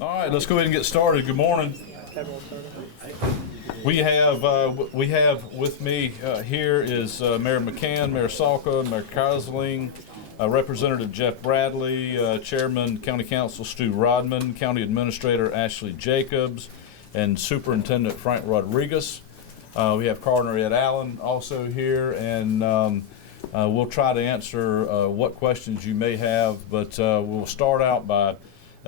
All right, let's go ahead and get started. Good morning. We have with me here is Mayor McCann, Mayor Salka, Mayor Kosling, Representative Jeff Bradley, Chairman County Council Stu Rodman, County Administrator Ashley Jacobs, and Superintendent Frank Rodriguez. We have Coroner Ed Allen also here, and we'll try to answer what questions you may have, but we'll start out by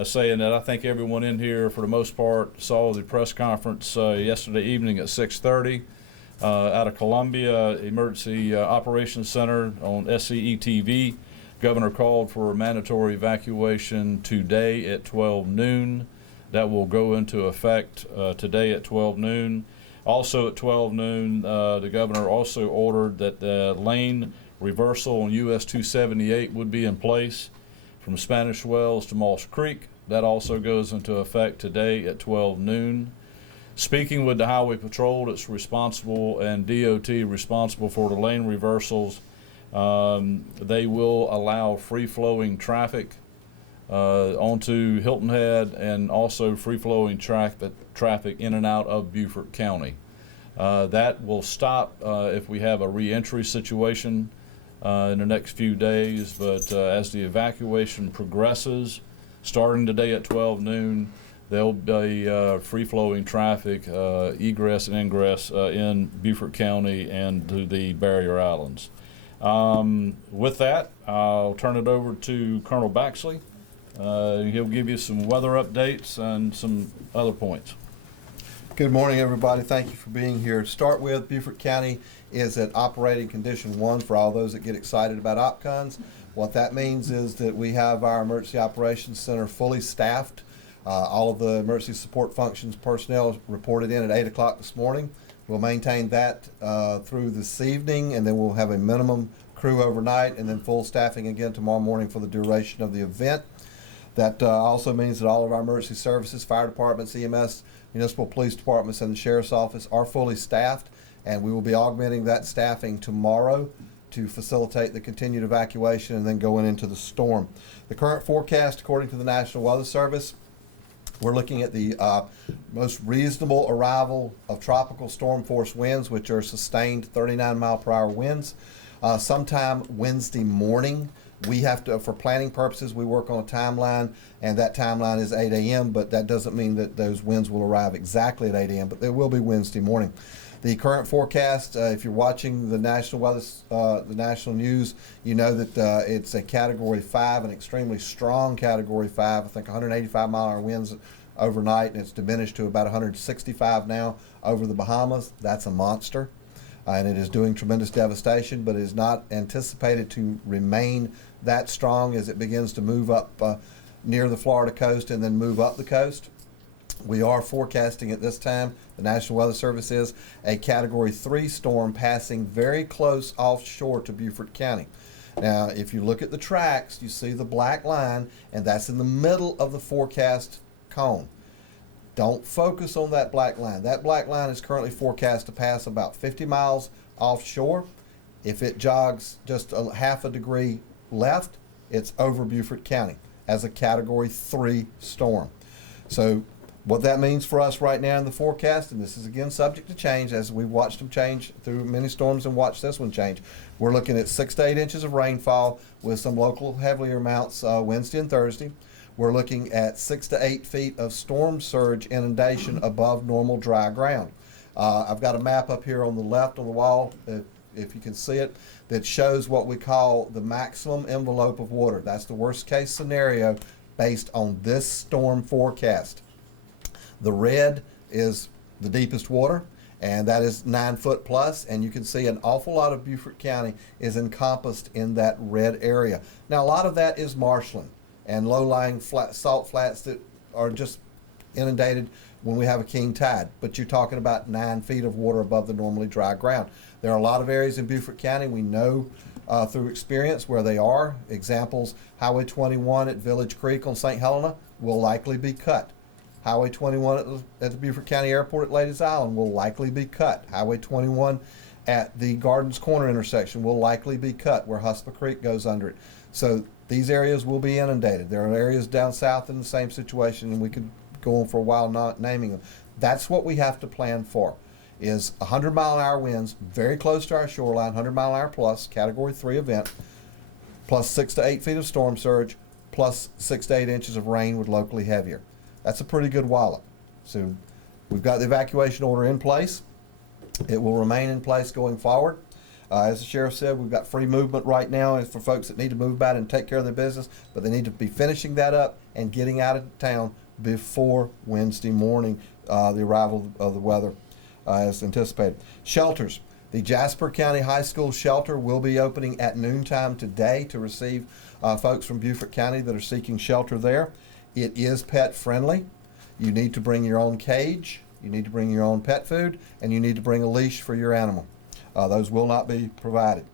saying that I think everyone in here, for the most part, saw the press conference yesterday evening at 6:30 out of Columbia Emergency Operations Center on SCE TV. Governor called for a mandatory evacuation today at 12 noon. That will go into effect today at 12 noon. Also at 12 noon, the governor also ordered that the lane reversal on US 278 would be in place from Spanish Wells to Moss Creek. That also goes into effect today at 12 noon. Speaking with the Highway Patrol that's responsible and DOT responsible for the lane reversals, they will allow free-flowing traffic onto Hilton Head and also free-flowing traffic in and out of Beaufort County. That will stop if we have a re-entry situation in the next few days, but as the evacuation progresses, starting today at 12 noon, there'll be free-flowing traffic, egress and ingress in Beaufort County and to the barrier islands. With that, I'll turn it over to Colonel Baxley. He'll give you some weather updates and some other points. Good morning, everybody. Thank you for being here. To start with, Beaufort County is at operating condition 1 for all those that get excited about OpCons. What that means is that we have our Emergency Operations Center fully staffed. All of the emergency support functions personnel reported in at 8 o'clock this morning. We'll maintain that through this evening, and then we'll have a minimum crew overnight and then full staffing again tomorrow morning for the duration of the event. That also means that all of our emergency services, fire departments, EMS, municipal police departments, and the sheriff's office are fully staffed, and we will be augmenting that staffing tomorrow to facilitate the continued evacuation and then going into the storm. The current forecast, according to the National Weather Service, we're looking at the most reasonable arrival of tropical storm force winds, which are sustained 39-mile-per-hour winds, sometime Wednesday morning. We have to, for planning purposes, we work on a timeline, and that timeline is 8 a.m., but that doesn't mean that those winds will arrive exactly at 8 a.m., but they will be Wednesday morning. The current forecast, if you're watching the national weather, the national news, you know that it's a Category 5, an extremely strong Category 5. I think 185-mile-an-hour winds overnight, and it's diminished to about 165 now over the Bahamas. That's a monster, and it is doing tremendous devastation, but it is not anticipated to remain that strong as it begins to move up near the Florida coast and then move up the coast. We are forecasting at this time, the National Weather Service is, a Category 3 storm passing very close offshore to Beaufort County. Now, if you look at the tracks, you see the black line, and that's in the middle of the forecast cone. Don't focus on that black line. That black line is currently forecast to pass about 50 miles offshore. If it jogs just a half a degree left, it's over Beaufort County as a Category 3 storm. So what that means for us right now in the forecast, and this is again subject to change as we've watched them change through many storms and watched this one change. We're looking at 6 to 8 inches of rainfall with some local heavier amounts Wednesday and Thursday. We're looking at 6 to 8 feet of storm surge inundation above normal dry ground. I've got a map up here on the left on the wall, if you can see it, that shows what we call the maximum envelope of water. That's the worst case scenario based on this storm forecast. The red is the deepest water, and that is 9 foot plus, and you can see an awful lot of Beaufort County is encompassed in that red area. Now, a lot of that is marshland and low-lying salt flats that are just inundated when we have a king tide, but you're talking about 9 feet of water above the normally dry ground. There are a lot of areas in Beaufort County we know through experience where they are. Examples, Highway 21 at Village Creek on St. Helena will likely be cut. Highway 21 at the Beaufort County Airport at Ladies Island will likely be cut. Highway 21 at the Gardens Corner intersection will likely be cut where Huspa Creek goes under it. So these areas will be inundated. There are areas down south in the same situation, and we could go on for a while not naming them. That's what we have to plan for, is 100-mile-an-hour winds, very close to our shoreline, 100-mile-an-hour plus, Category 3 event, plus 6 to 8 feet of storm surge, plus 6 to 8 inches of rain with locally heavier. That's a pretty good wallop. So we've got the evacuation order in place. It will remain in place going forward. As the sheriff said, we've got free movement right now for folks that need to move about and take care of their business, but they need to be finishing that up and getting out of town before Wednesday morning, the arrival of the weather as anticipated. Shelters. The Jasper County High School shelter will be opening at noontime today to receive folks from Beaufort County that are seeking shelter there. It is pet friendly. You need to bring your own cage, you need to bring your own pet food, and you need to bring a leash for your animal. Those will not be provided.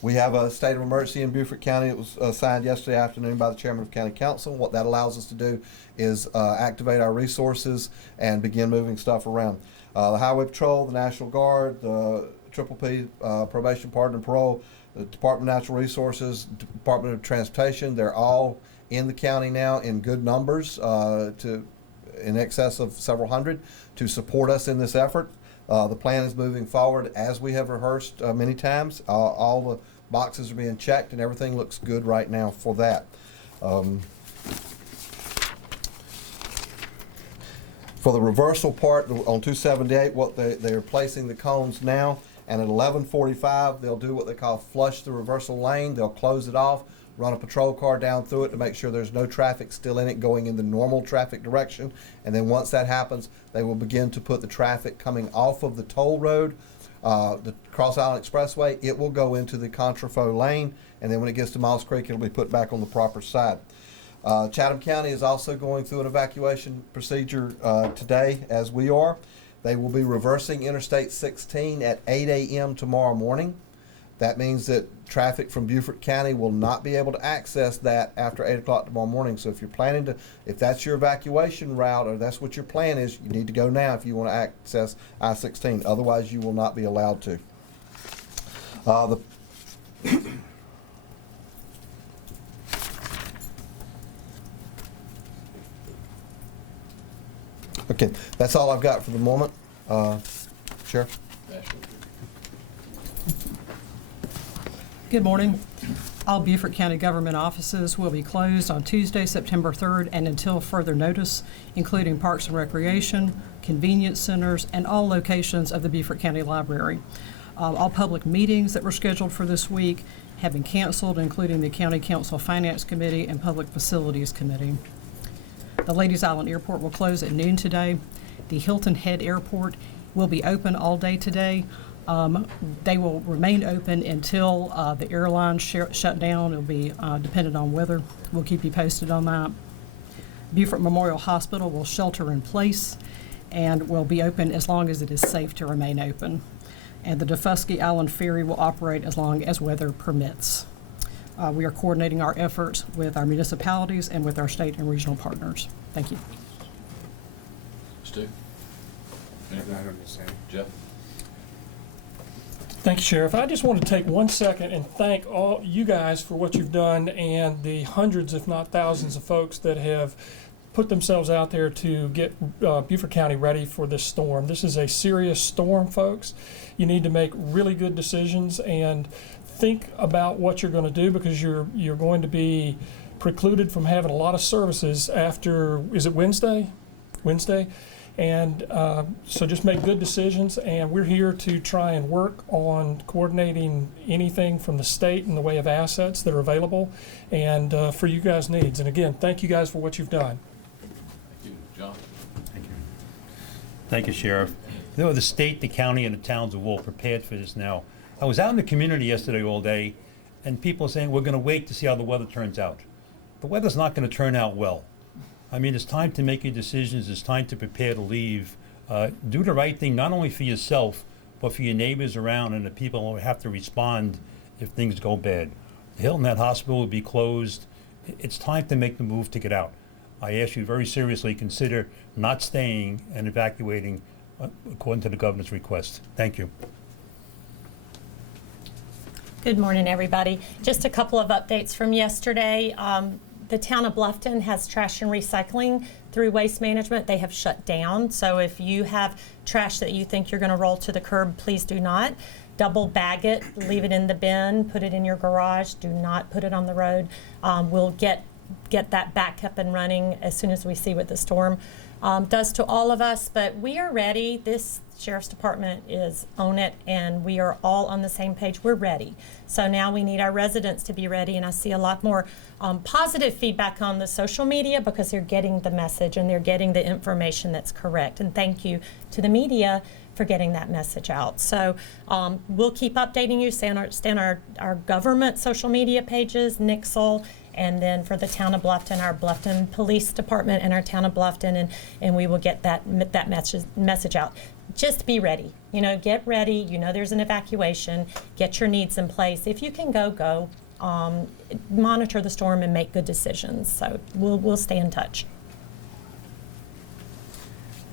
We have a state of emergency in Beaufort County. It was signed yesterday afternoon by the chairman of county council. What that allows us to do is activate our resources and begin moving stuff around. The Highway Patrol, the National Guard, the Triple P, Probation, Pardon, and Parole, the Department of Natural Resources, Department of Transportation, they're all in the county now in good numbers, in excess of several hundred, to support us in this effort. The plan is moving forward as we have rehearsed many times. All the boxes are being checked and everything looks good right now for that. For the reversal part on 278, they're placing the cones now, and at 11:45 they'll do what they call flush the reversal lane. They'll close it off, run a patrol car down through it to make sure there's no traffic still in it going in the normal traffic direction. And then once that happens, they will begin to put the traffic coming off of the toll road, the Cross Island Expressway. It will go into the Contrafo lane, and then when it gets to Miles Creek, it'll be put back on the proper side. Chatham County is also going through an evacuation procedure today, as we are. They will be reversing Interstate 16 at 8 a.m. tomorrow morning. That means that traffic from Beaufort County will not be able to access that after 8 o'clock tomorrow morning. So if you're planning to, if that's your evacuation route or that's what your plan is, you need to go now if you want to access I-16. Otherwise, you will not be allowed to. Okay, that's all I've got for the moment. Sheriff? Good morning. All Beaufort County government offices will be closed on Tuesday, September 3rd and until further notice, including Parks and Recreation, convenience centers, and all locations of the Beaufort County Library. All public meetings that were scheduled for this week have been canceled, including the County Council Finance Committee and Public Facilities Committee. The Ladies Island Airport will close at noon today. The Hilton Head Airport will be open all day today. They will remain open until the airline shut down. It'll be dependent on weather. We'll keep you posted on that. Beaufort Memorial Hospital will shelter in place and will be open as long as it is safe to remain open. And the Defusky Island Ferry will operate as long as weather permits. We are coordinating our efforts with our municipalities and with our state and regional partners. Thank you. Stu? Jeff? Thank you, Sheriff. I just want to take 1 second and thank all you guys for what you've done and the hundreds, if not thousands, of folks that have put themselves out there to get Beaufort County ready for this storm. This is a serious storm, folks. You need to make really good decisions and think about what you're going to do, because you're going to be precluded from having a lot of services after, is it Wednesday? And so just make good decisions, and we're here to try and work on coordinating anything from the state in the way of assets that are available and for you guys' needs. And again, thank you guys for what you've done. Thank you. John? Thank you. Thank you, Sheriff. You know, the state, the county, and the towns are well prepared for this now. I was out in the community yesterday all day, and people are saying, we're going to wait to see how the weather turns out. The weather's not going to turn out well. I mean, it's time to make your decisions. It's time to prepare to leave. Do the right thing, not only for yourself, but for your neighbors around and the people who have to respond if things go bad. The Hilton Head Hospital will be closed. It's time to make the move to get out. I ask you to very seriously consider not staying and evacuating according to the governor's request. Thank you. Good morning, everybody. Just a couple of updates from yesterday. The town of Bluffton has trash and recycling through Waste Management. They have shut down. So if you have trash that you think you're going to roll to the curb, please do not. Double bag it, leave it in the bin, put it in your garage. Do not put it on the road. We'll get that back up and running as soon as we see what the storm does to all of us. But we are ready. This Sheriff's Department is on it, and we are all on the same page. We're ready. So now we need our residents to be ready, and I see a lot more positive feedback on the social media because they're getting the message and they're getting the information that's correct. And thank you to the media for getting that message out. So we'll keep updating you, stay on our government social media pages, Nixle, and then for the town of Bluffton, our Bluffton Police Department and our town of Bluffton, and we will get that message out. Just be ready. You know, get ready. You know there's an evacuation. Get your needs in place. If you can go. Monitor the storm and make good decisions. So we'll stay in touch.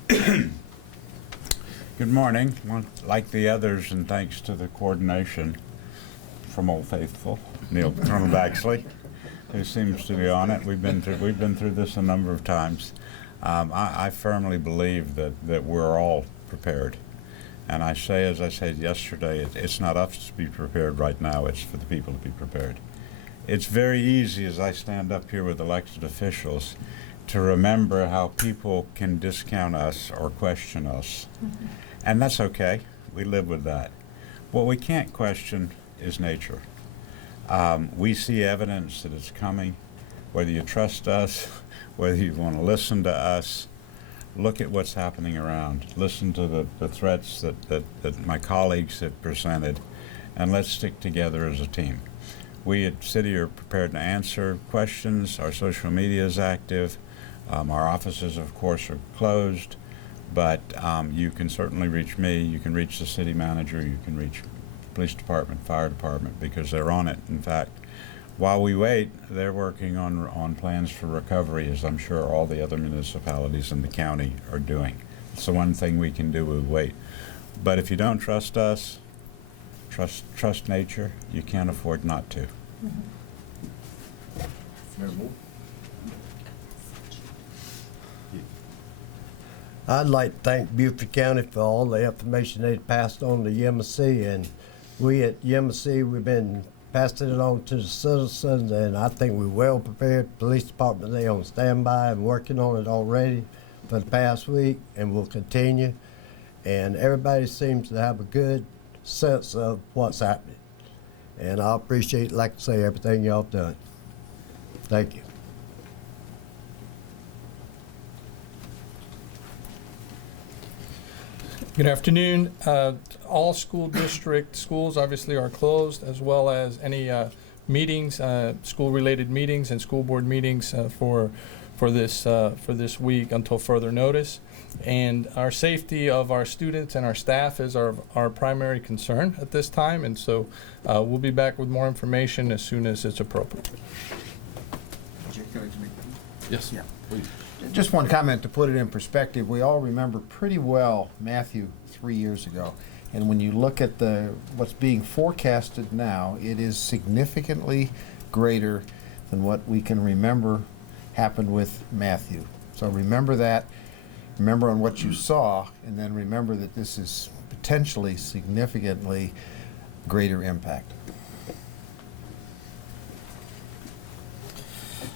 Good morning. Well, like the others, and thanks to the coordination from Old Faithful, Colonel Baxley, who seems to be on it. We've been through this a number of times. I firmly believe that we're all prepared. And I say, as I said yesterday, it's not us to be prepared right now, it's for the people to be prepared. It's very easy as I stand up here with elected officials to remember how people can discount us or question us. Mm-hmm. And that's okay. We live with that. What we can't question is nature. We see evidence that it's coming. Whether you trust us, whether you want to listen to us, look at what's happening around. Listen to the threats that my colleagues have presented, and let's stick together as a team. We at City are prepared to answer questions. Our social media is active. Our offices, of course, are closed, but you can certainly reach me. You can reach the city manager. You can reach police department, fire department, because they're on it. In fact, while we wait, they're working on plans for recovery, as I'm sure all the other municipalities in the county are doing. It's the one thing we can do with wait. But if you don't trust us, trust nature. You can't afford not to. I'd like to thank Beaufort County for all the information they passed on to YMC, and we at YMC, we've been passing it on to the citizens, and I think we're well prepared. Police Department, they on standby and working on it already for the past week, and will continue. And everybody seems to have a good sense of what's happening. And I appreciate, like I say, everything y'all done. Thank you. Good afternoon. All school district schools obviously are closed, as well as any meetings, school-related meetings and school board meetings for this week until further notice. And our safety of our students and our staff is our primary concern at this time, and so we'll be back with more information as soon as it's appropriate. Yes. Yeah. Just one comment to put it in perspective. We all remember pretty well Matthew 3 years ago. And when you look at what's being forecasted now, it is significantly greater than what we can remember happened with Matthew. So remember that, remember on what you saw, and then remember that this is potentially significantly greater impact.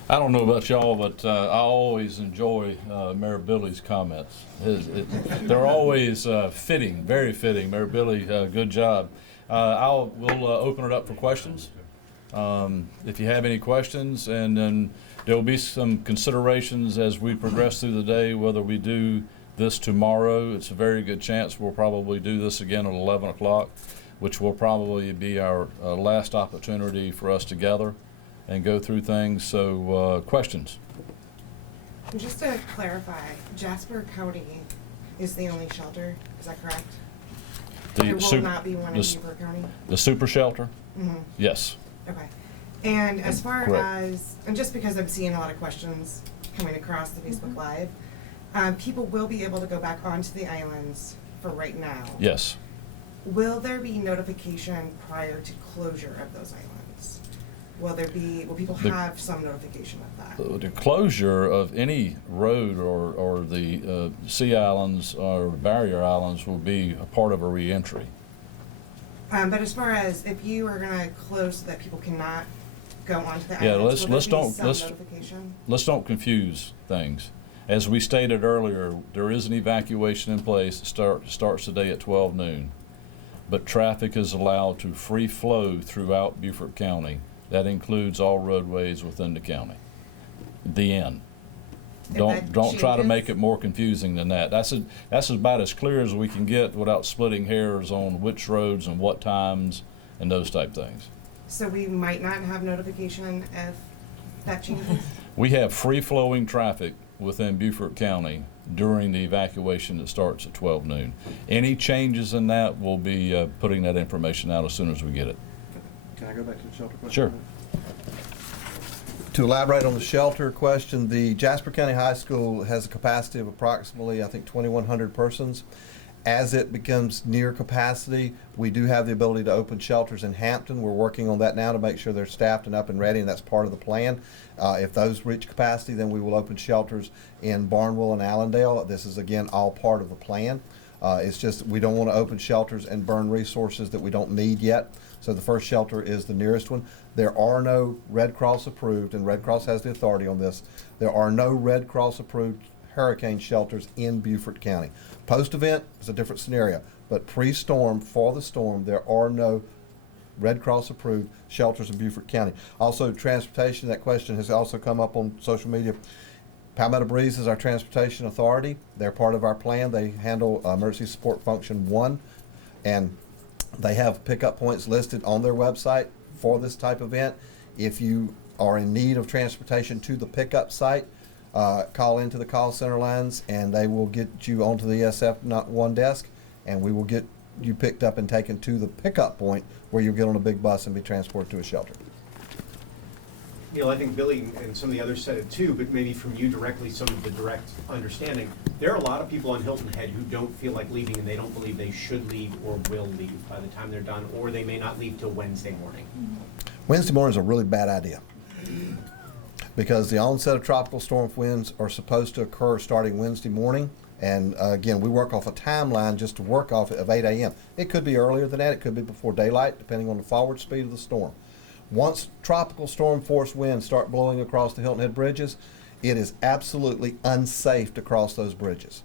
I don't know about y'all, but I always enjoy Mayor Billy's comments. They're always fitting, very fitting. Mayor Billy, good job. We'll open it up for questions. If you have any questions, and then there'll be some considerations as we progress through the day, whether we do this tomorrow. It's a very good chance we'll probably do this again at 11 o'clock, which will probably be our last opportunity for us to gather and go through things. So questions? Just to clarify, Jasper County is the only shelter, is that correct? There will not be one in Beaufort County? The super shelter? Mm-hmm. Yes. Okay. And as far Correct. as, and just because I'm seeing a lot of questions coming across the Facebook Live, people will be able to go back onto the islands for right now. Yes. Will there be notification prior to closure of those islands? will people have some notification of that? The closure of any road or the sea islands or barrier islands will be a part of a reentry. But as far as if you are gonna close so that people cannot go onto the Yeah, islands, will there be some let's notification? don't confuse things. As we stated earlier, there is an evacuation in place that starts today at 12 noon. But traffic is allowed to free flow throughout Beaufort County. That includes all roadways within the county. The end. If Don't that try to changes- make it more confusing than that. That's about as clear as we can get without splitting hairs on which roads and what times and those type things. So we might not have notification if that changes? We have free-flowing traffic within Beaufort County during the evacuation that starts at 12 noon. Any changes in that, we'll be putting that information out as soon as we get it. Can I go back to the shelter question? Sure. To elaborate on the shelter question, the Jasper County High School has a capacity of approximately, I think, 2,100 persons. As it becomes near capacity, we do have the ability to open shelters in Hampton. We're working on that now to make sure they're staffed and up and ready, and that's part of the plan. If those reach capacity, then we will open shelters in Barnwell and Allendale. This is, again, all part of the plan. It's just we don't want to open shelters and burn resources that we don't need yet. So the first shelter is the nearest one. There are no Red Cross approved, and Red Cross has the authority on this. There are no Red Cross approved hurricane shelters in Beaufort County. Post-event is a different scenario, but pre-storm, for the storm, there are no Red Cross approved shelters in Beaufort County. Also, transportation, that question has also come up on social media. Palmetto Breeze is our transportation authority. They're part of our plan. They handle emergency support function 1, and they have pickup points listed on their website for this type of event. If you are in need of transportation to the pickup site, call into the call center lines, and they will get you onto the ESF1 desk, and we will get you picked up and taken to the pickup point where you'll get on a big bus and be transported to a shelter. Neil, I think Billy and some of the others said it too, but maybe from you directly, some of the direct understanding. There are a lot of people on Hilton Head who don't feel like leaving, and they don't believe they should leave or will leave by the time they're done, or they may not leave till Wednesday morning. Wednesday morning is a really bad idea because the onset of tropical storm winds are supposed to occur starting Wednesday morning. And again, we work off a timeline just to work off it of 8 a.m. It could be earlier than that. It could be before daylight, depending on the forward speed of the storm. Once tropical storm force winds start blowing across the Hilton Head bridges, it is absolutely unsafe to cross those bridges.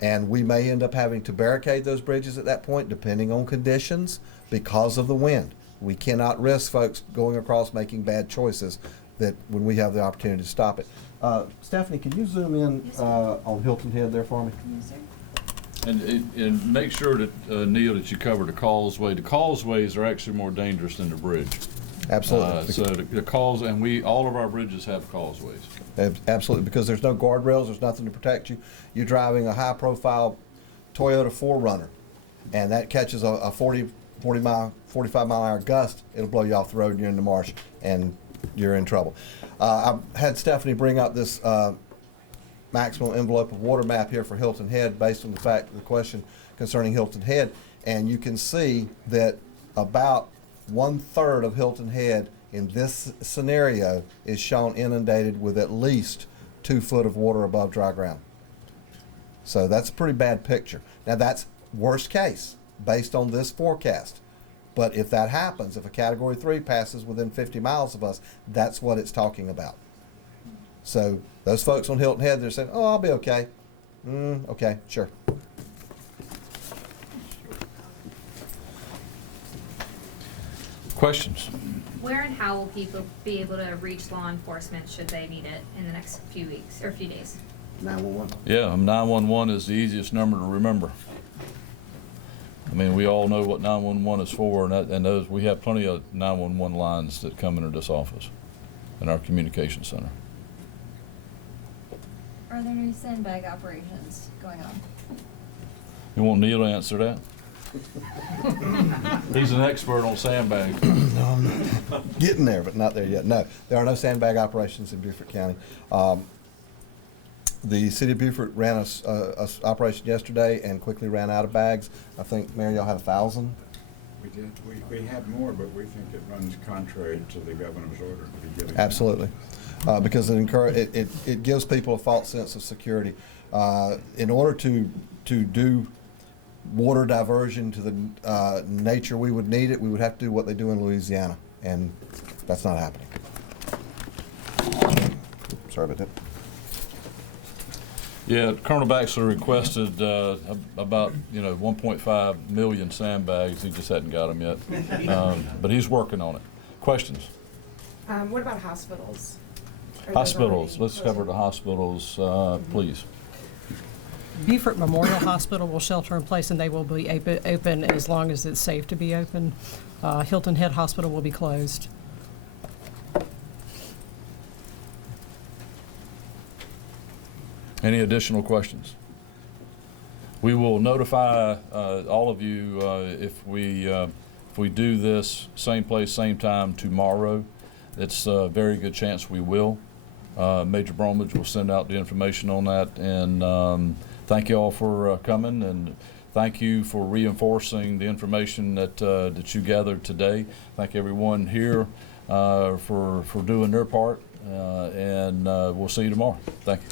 And we may end up having to barricade those bridges at that point, depending on conditions, because of the wind. We cannot risk folks going across making bad choices that when we have the opportunity to stop it. Stephanie, can you zoom in on Hilton Head there for me? Yes, sir. And make sure that, Neil, that you cover the causeway. The causeways are actually more dangerous than the bridge. Absolutely. So and all of our bridges have causeways. Absolutely, because there's no guardrails, there's nothing to protect you. You're driving a high-profile Toyota 4Runner, and that catches a 45 mile an hour gust, it'll blow you off the road and you're in the marsh, and you're in trouble. I had Stephanie bring up this maximum envelope of water map here for Hilton Head based on the question concerning Hilton Head, and you can see that about 1/3 of Hilton Head in this scenario is shown inundated with at least 2 foot of water above dry ground. So that's a pretty bad picture. Now that's worst case based on this forecast. But if that happens, if a Category 3 passes within 50 miles of us, that's what it's talking about. So those folks on Hilton Head, they're saying, oh, I'll be okay. Okay, sure. Questions? Where and how will people be able to reach law enforcement should they need it in the next few weeks or few days? 911. Yeah, 911 is the easiest number to remember. I mean, we all know what 911 is for, and those we have plenty of 911 lines that come into this office, in our communication center. Are there any sandbag operations going on? You want Neil to answer that? He's an expert on sandbags. No, I'm not getting there, but not there yet. No, there are no sandbag operations in Beaufort County. The city of Beaufort ran a operation yesterday and quickly ran out of bags. I think, Mary, y'all had 1,000 We did. We had more, but we think it runs contrary to the governor's order to be giving. Absolutely. Because it gives people a false sense of security. In order to do water diversion to the nature we would need it, we would have to do what they do in Louisiana, and that's not happening. Sorry about that. Yeah, Colonel Baxter requested about 1.5 million sandbags. He just hadn't got them yet, but he's working on it. Questions? What about hospitals? Are those Hospitals. already Let's cover the closed? hospitals, please. Beaufort Memorial Hospital will shelter in place, and they will be open as long as it's safe to be open. Hilton Head Hospital will be closed. Any additional questions? We will notify all of you if we do this same place, same time tomorrow. It's a very good chance we will. Major Bromwich will send out the information on that, and thank you all for coming, and thank you for reinforcing the information that you gathered today. Thank everyone here for doing their part, and we'll see you tomorrow. Thank you.